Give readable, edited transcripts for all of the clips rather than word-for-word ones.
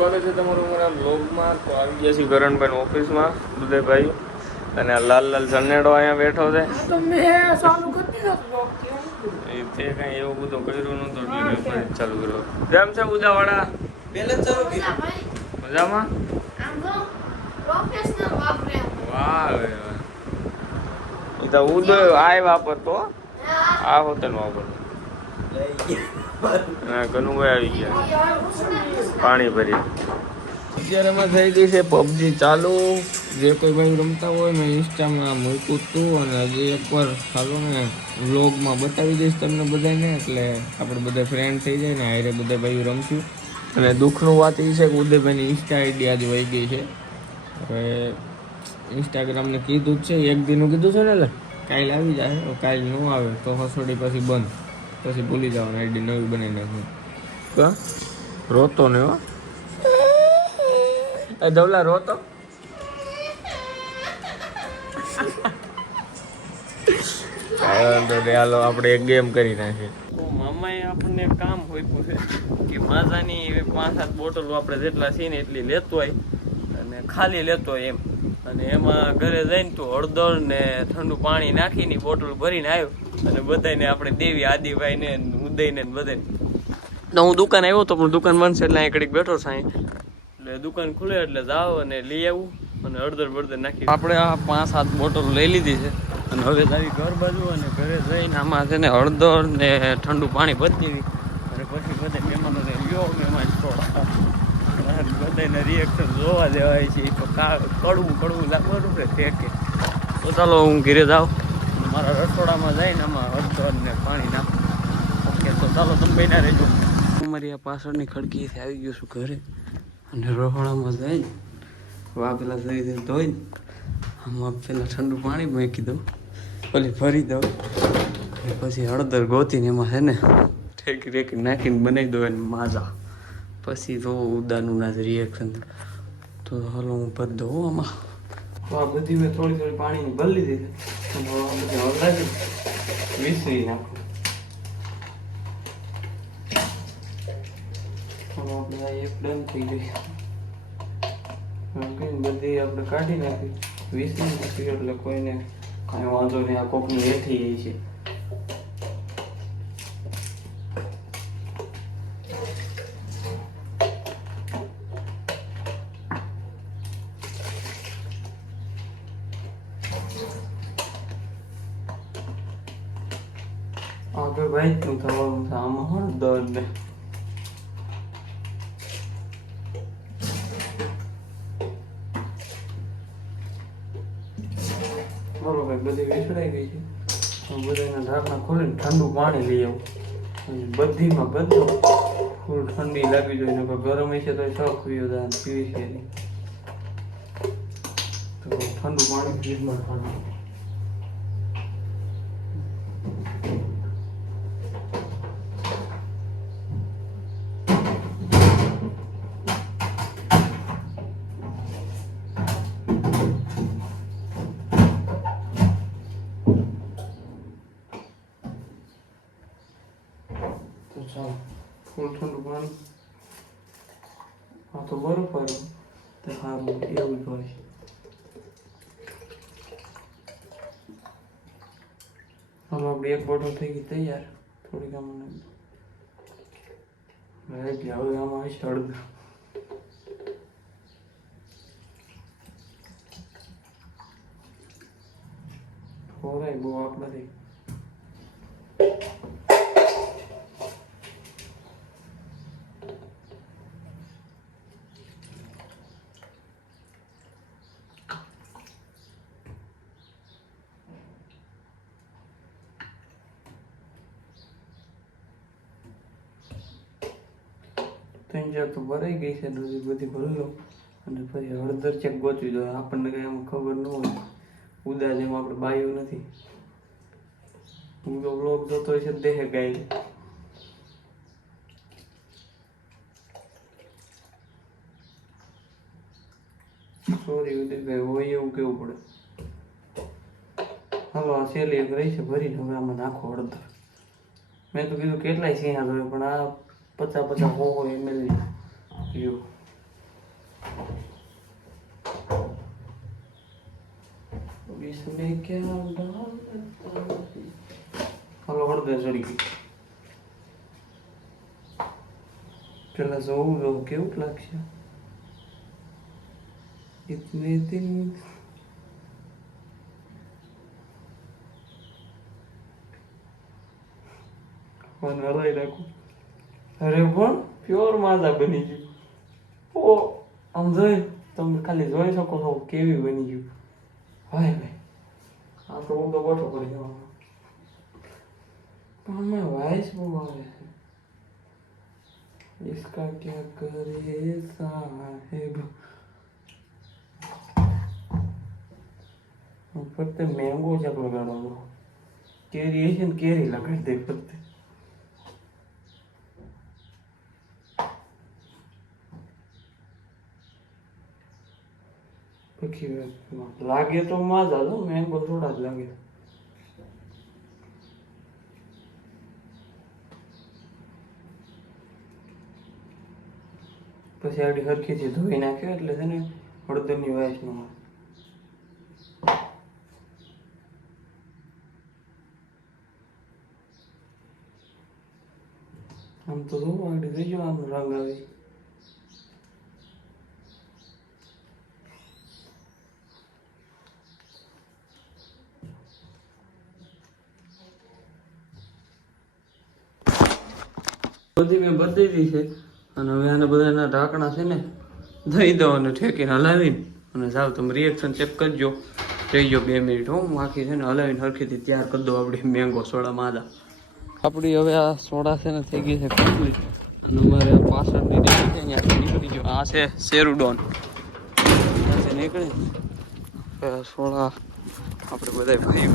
સ્વાગત છે તમારું મારા બ્લોગમાં. તો આવી ગયા છીએ કરણભાઈ ઓફિસમાં ઉદયભાઈ, અને આ લાલ લાલ જનેડો અહીંયા બેઠો છે. એ તે કઈ એવું બધું કર્યું નતું એટલે ચાલુ કર્યો. કેમ છે ઉદાવાળા? મજામાં? વાહ એ તો ઉદય આ વાપરતો, આ હોતન વાપરતો. કનુભાઈ આવી ગયા પાણી ભરી. અત્યારેમાં થઈ ગઈ છે પબજી ચાલુ. જે કોઈ ભાઈ રમતા હોય મેં ઇન્સ્ટામાં મૂક્યું હતું, અને હજી એકવાર ચાલો ને વ્લોગમાં બતાવી દઈશ તમને બધાને, એટલે આપણે બધા ફ્રેન્ડ થઈ જાય ને હારે બધા ભાઈઓ રમશું. અને દુઃખનું વાત એ છે કે ઉદયભાઈની ઇન્સ્ટા આઈડી આજે વહી ગઈ છે. હવે ઇન્સ્ટાગ્રામને કીધું જ છે, એક દીનું કીધું છે ને, એટલે કાલે આવી જાય. કાલે ન આવે તો હસોડી પછી બંધ, પછી ભૂલી જવાનું, આઈડી નવી બનાવી નાખવું. કા રોતો ને હો ધવલા રોતો. હાલો આપણે એક ગેમ કરી નાખીએ. મામાએ આપણને કામ હોપ્યું છે કે માઝાની 5-7 બોટલો આપણે જેટલા છે ને એટલી લેતો હોય, અને ખાલી લેતો હોય એમ. અને એમાં ઘરે જઈને તું હળદર ને ઠંડુ પાણી નાખીને બોટલ ભરીને આવ્યો, અને બધાને આપણે દેવી, આદિભાઈને ઉદયને બધાને. તો હું દુકાન આવ્યો તો પણ દુકાન બનશે એટલે અહીં ઘડીક બેઠો સાંઈ, એટલે દુકાન ખુલે એટલે જાઓ અને લઈ આવું, અને હળદર બળદર નાખી. આપણે આ 5-7 બોટલ લઈ લીધી છે, અને હવે આવી ઘર બાજુ, અને ઘરે જઈને આમાં છે ને હળદર ને ઠંડુ પાણી ભરી દેવી, અને પછી બધા મહેમાનોને લ્યો મહેમાન થોડા બધાને રિએક્શન જોવા દેવાય છે. તો કડવું લાગવાનું છે ફેંકે. તો ચાલો હું ઘરે જાઉં, મારા રસોડામાં જઈને આમાં હળદર ને પાણી નાખું. ઓકે, તો ચાલો તમે બેના રહેજો. અમારી આ પાછળની ખડકીથી આવી ગયો છું ઘરે, અને રસોડામાં જઈને વાગલા જઈ ધોઈને આમાં પેલા ઠંડુ પાણી મૂકી દઉં, પછી ભરી દઉં, અને પછી હળદર ગોતીને એમાં છે ને ઠેકી નાખીને બનાવી દઉં એને માજા. પછી તો ઉદાનું ના જ રિએક્શન. તો હાલો હું ભરી દઉં આમાં. તો આ બધી મેં થોડી પાણીની ભરી લીધી છે, હળદર વિસરી નાખું. આપણે એક ડન થઈ ગઈ. બધી આપણે કાઢી નાખી, વિસરી નાખી, એટલે કોઈને કાંઈ વાંધો નહીં. આ કોકની હેઠી છે. આગળ ભાઈ તું થવાનું છે આમાં હળદર ને બરોબર બધી વિસરાઈ ગઈ છે. બધાના ઢાંકણા ખોલીને ઠંડુ પાણી લઈ આવું, અને બધીમાં બધું ફૂલ ઠંડી લાગી જોઈએ. ને ગરમ છે તો શોખ પીવી છે નહીં, તો ઠંડુ પાણી ફ્રીજમાં ઠંડુ. ફૂલ ઠંડુ પાણી. હા તો બરફ આવ્યું તો સારું એવું જ હોય. હવે આપણે એક બોટલ થઈ ગઈ તૈયાર. થોડીક આમાં હવે આમાં હશે હળદર. ખોરાય બહુ આપણાથી. ત્રણ ચાર તો ભરાઈ ગઈ છે, બધી ભરી લો, અને પછી હળદર ચેક ગોતવી જોઈએ. આપણને કઈ એમાં ખબર ન હોય, ઉદા જેમ આપણે બાયું નથી. હું તો બ્લોગ જોતો હોય છે દેહે ગાય. સોરી ઉદયભાઈ, હોય એવું કેવું પડે. હાલો આ સેલી એક રહી છે ભરીને, હવે આમાં નાખો હળદર. મેં તો કીધું કેટલાય સિંહા જોઈએ, પણ આ 50-50 100 ml વ્યૂ इसमें क्या डालता है? હાલો હળદર ચડી ગઈ. પેલા જોવું કેવું લાગશે. इतने दिन ફોન હલાવી રાખું. અરે પણ પ્યોર માદા બની ગયું. ઓ આમ જોઈ તમે ખાલી જોઈ શકો છો કેવી બની ગયું. ભાઈ ભાઈ આ તો ઊંધો ગોઠો કરી જવાનો. પણ મેં વાઇસ બહુ આવે છે. इसका क्या करे साहेब. फक्त मैंगो चा लगाड़ो. केरी है ने केरी लगाड़ी दे फक्त. लागे तो मजा लो मैंगो थोड़ा लागे. પછી આડી હરખીથી ધોઈ નાખ્યો એટલે છે ને હળદરની વાસ ન આવે. આમ તો જો આડી થઈ ગયો આમ રંગ આવી. બધી મેં બદલી દીધી છે અને હવે આને બધાના ઢાંકણા છે ને દઈ દો અને ઠેકીને હલાવીને અને જાવ તમે રિએક્શન ચેક કરજો. થઈ ગયો 2 મિનિટ હું આખી છે ને હલાવીને હરખીથી તૈયાર કરી દો આપણી મેંગો સોડા માદા. આપણી હવે આ સોડા છે ને થઈ ગઈ છે કમ્પ્લીટ અને અમારે પાછળની છે અહીંયા નીકળી ગયો. આ છે શેરુડોન ત્યાંથી નીકળી સોડા આપણે બધા ભાઈ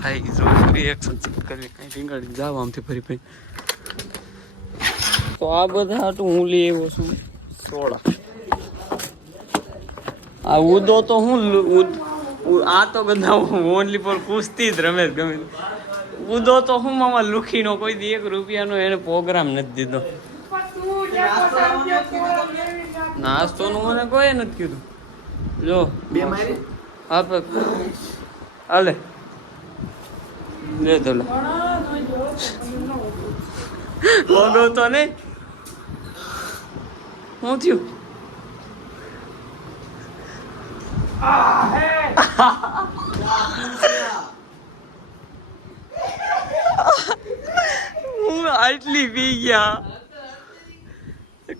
થાય જો રિએક્શન ચેક કરી કંઈ રીંગાડી જાવ આમથી ફરી ફરી. તો આ બધા હાટું હું લઈ આવ્યો છું સોડા. આ ઉદો તો હું આ તો બધા ઓનલી ફોર કુસ્તી જ રમે ગમે. ઉદો તો હું મામા લુખીનો કોઈ દી 1 રૂપિયાનો એને પ્રોગ્રામ નથી દીધો. નાસ્તોનું મને કોઈ નથી કીધું. જો 2 મારી આપણે હાલે લે તો લે બોલો તો નહીં શું થયું. હું આટલી પી ગયા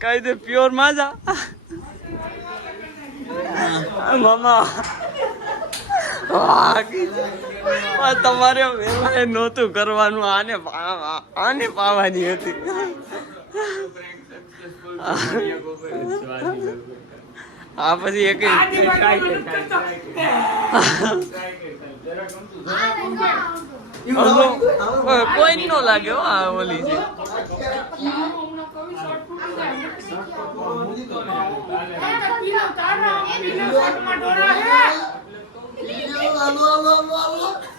કઈ દે પ્યોર માજા મામા. તમારે વેલાએ નહોતું કરવાનું. આને પાવાની હતી. આ પછી એક કોઈ નો લાગે આ ઓલી છે.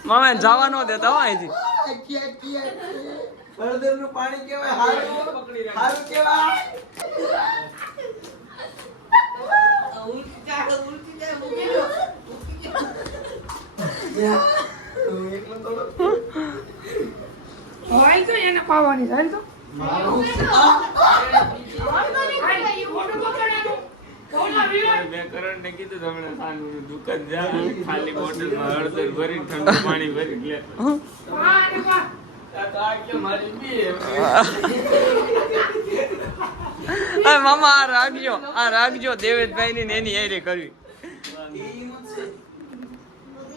મામા જવા નો દેતા હો અહીંથી. હળદરનું પાણી કેવાય હારું કેવાય. એને પાવાની થાય તો મેં કરણ ને કીધું તમને સાંજનું દુકાન જાવ ખાલી બોટલમાં હળદર ભરી ઠંડુ પાણી ભરી લે. મામા આ રાખજો દેવેશભાઈ ની એની હેરી કરવી.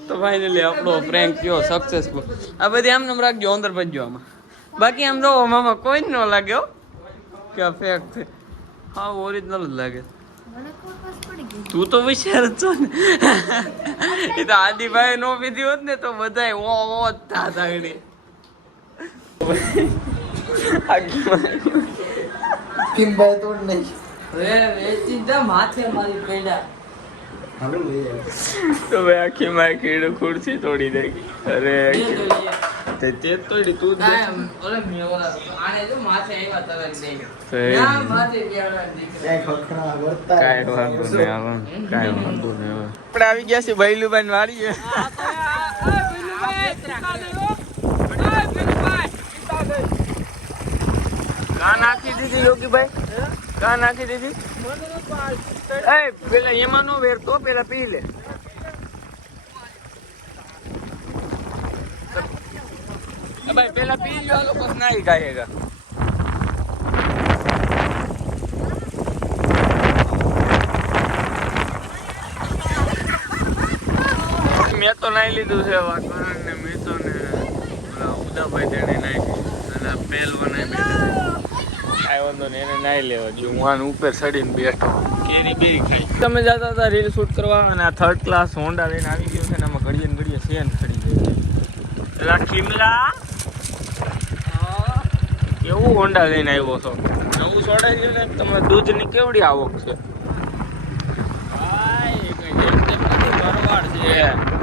તો ફાઇનલી આપણો પ્રેન્ક થયો સક્સેસફુલ. આ બધી આમ નામ રાખજો અંદર ભજજો આમાં. બાકી આમ જો મામા કોઈ ન લાગ્યો કે આ ફેક છે. હા ઓરિજિનલ જ લાગે. તું તો વિચાર જ છો ને. એ તો આદિભાઈ નો પીધી હોત ને તો બધા ઓ થાળી તો ભાઈ આખી માં કીડું ખુરશી તોડી નાખી. અરે તે તોડી તું જ ઓલે મે ઓલા આને જો માથે આવ્યા તરત દઈને દે. ના માથે બેહવા દીકરા ક્યાંય ખખડા વર્તા કાંઈ વાંધો નહીં આવે. કાંઈ વાંધો નહીં આવે. આપણે આવી ગયા છીએ ભૈલુભાઈ વાડીએ. કા નાખી દીધી યોગીભાઈ? કા નાખી દીધી? એ પેલા એમાં નો વેર તો પેલા પી લે. ભાઈ પેલા પી લો લોકો નહીં ખાયેગા. મેં તો નાઈ લીધું છે વાતાવરણ ને મીતો ને ઉદાભાઈ તેને નાખી અને પહેલવાને કાંઈ વાંધો ને એને નાઈ લેવા જો હું આને ઉપર ચડીને બેઠો કેરી બેરી ખાઈ. તમે જતા હતા રીલ શૂટ કરવા અને આ 3rd ક્લાસ હોન્ડા લઈને આવી ગયો છે ને આમાં ઘડીએ ને ઘડીએ સેન ચડી જાય છે. પેલા ખીમલા કેવું હોન્ડા લઈને આવ્યો છો? નવું છોડાઈ ગયું ને તમારે દૂધની કેવડી આવક છે?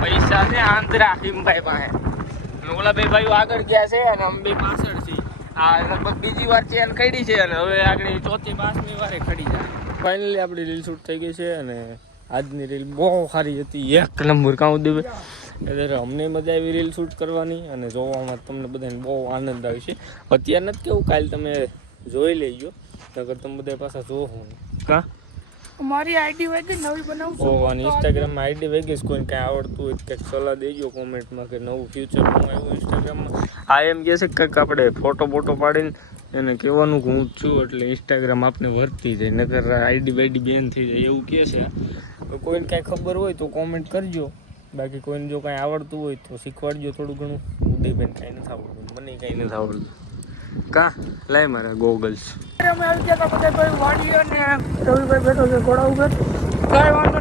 પૈસા છે આંધ્રા હિમભાઈ પાસે. ઓલા બે ભાઈઓ આગળ ગયા છે અને અમે બે પાછળ છીએ. આ લગભગ બીજી વાર ચેન ખડી છે અને હવે આગળ 4th 5મી વારે ખડી જાય. ફાઇનલી આપણી રીલ શૂટ થઈ ગઈ છે અને આજની રીલ બહુ સારી હતી, 1 નંબર કાઉ દેવે. એટલે અમને મજા આવી રીલ શૂટ કરવાની અને જોવામાં તમને બધાને બહુ આનંદ આવે છે. અત્યારે નથી કેવું, કાલે તમે જોઈ લેજો નકર તમે બધા પાછા જોવો કા. અમારી આઈડી વગર નવી બનાવું ઓ અને ઇન્સ્ટાગ્રામમાં આઈડી વેગીસ કોઈને કાંઈ આવડતું હોય કંઈક સલાહ દેજો કોમેન્ટમાં કે નવું ફ્યુચરમાં આવ્યું ઇન્સ્ટાગ્રામમાં. આ એમ કહે છે કંઈક આપણે ફોટો પાડીને એને કહેવાનું કે હું જ છું એટલે ઇન્સ્ટાગ્રામ આપણે વર્તી જાય, નકર આઈડી વાઈડી બેન થઈ જાય એવું કહે છે. તો કોઈને કાંઈ ખબર હોય તો કોમેન્ટ કરજો, બાકી કોઈને જો કાંઈ આવડતું હોય તો શીખવાડજો થોડું ઘણું. ઉદયબેન કાંઈ નથી આવડતું, મને કાંઈ નથી આવડતું કા. લાય મારા ગોગલ્સ. અમે આવી ગયા હતા બધા ભાઈ વાડીઓ ને રવિભાઈ બેઠો છે ઘોડા ઉપર. કાંઈ વાંધો